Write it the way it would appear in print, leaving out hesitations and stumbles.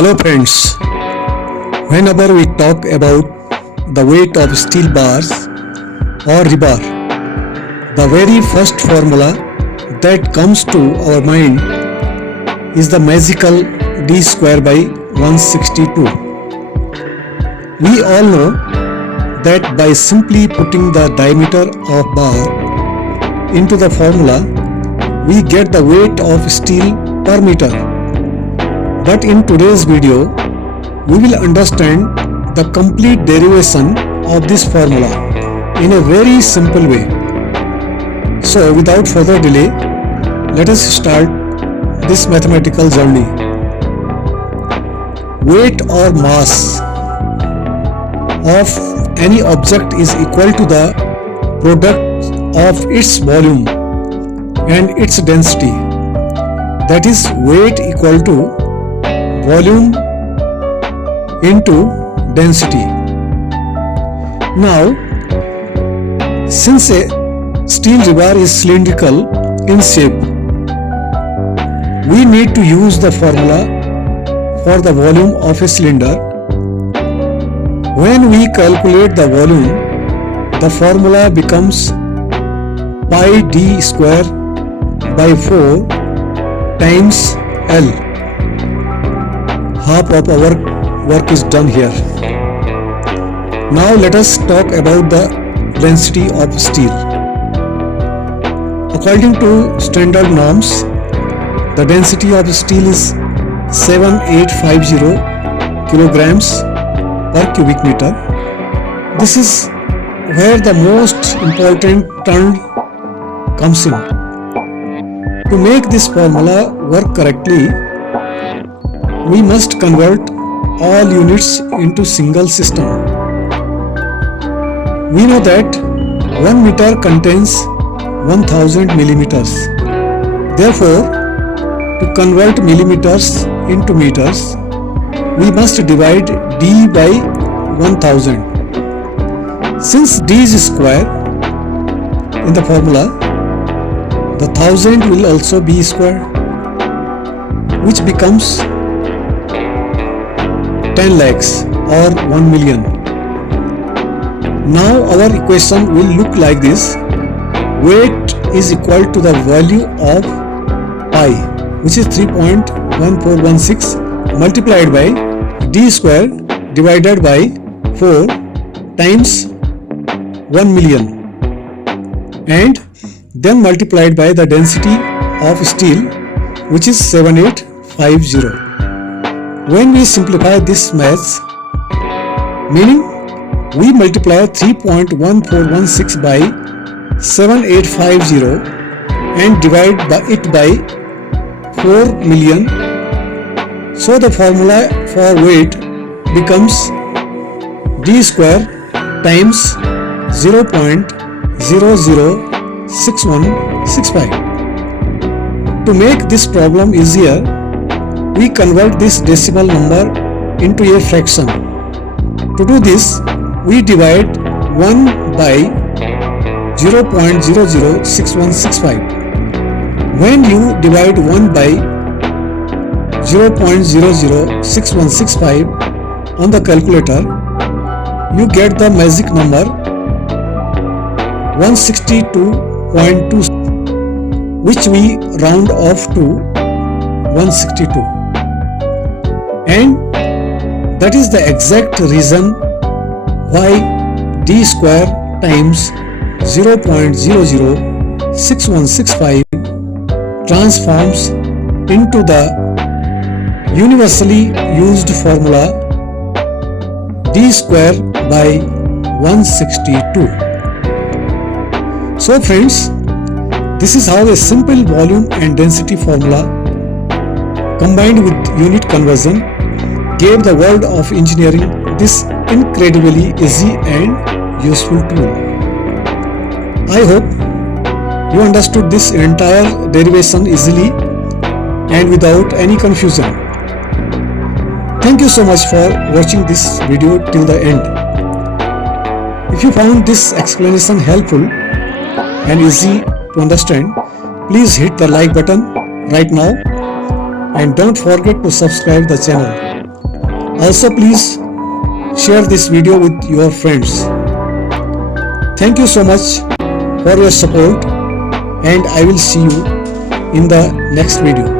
Hello friends, whenever we talk about the weight of steel bars or rebar, the very first formula that comes to our mind is the magical d square by 162. We all know that by simply putting the diameter of bar into the formula, we get the weight of steel per meter. But in today's video, we will understand the complete derivation of this formula in a very simple way. So without further delay, let us start this mathematical journey. Weight or mass of any object is equal to the product of its volume and its density. That is, weight equal to volume into density. Now, since a steel rebar is cylindrical in shape, we need to use the formula for the volume of a cylinder. When we calculate the volume, the formula becomes pi d square by 4 times L. Half of our work is done here. Now let us talk about the density of steel. According to standard norms, the density of steel is 7850 kilograms per cubic meter. This is where the most important term comes in. To make this formula work correctly, we must convert all units into single system. We know that 1 meter contains 1000 millimeters. Therefore, to convert millimeters into meters, we must divide d by 1000. Since d is square in the formula, the 1000 will also be square, which becomes 10 lakhs or 1 million. Now our equation will look like this. Weight is equal to the value of pi, which is 3.1416 multiplied by d square divided by 4 times 1 million, and then multiplied by the density of steel, which is 7850. When we simplify this maths, meaning we multiply 3.1416 by 7850 and divide it by 4 million, so the formula for weight becomes d square times 0.006165. To make this problem easier, we convert this decimal number into a fraction. To do this, we divide 1 by 0.006165. When you divide 1 by 0.006165 on the calculator, you get the magic number 162.2, which we round off to 162. And that is the exact reason why d square times 0.006165 transforms into the universally used formula d square by 162. So friends, this is how a simple volume and density formula combined with unit conversion gave the world of engineering this incredibly easy and useful tool. I hope you understood this entire derivation easily and without any confusion. Thank you so much for watching this video till the end. If you found this explanation helpful and easy to understand, please hit the like button right now and don't forget to subscribe the channel. Also, please share this video with your friends. Thank you so much for your support, and I will see you in the next video.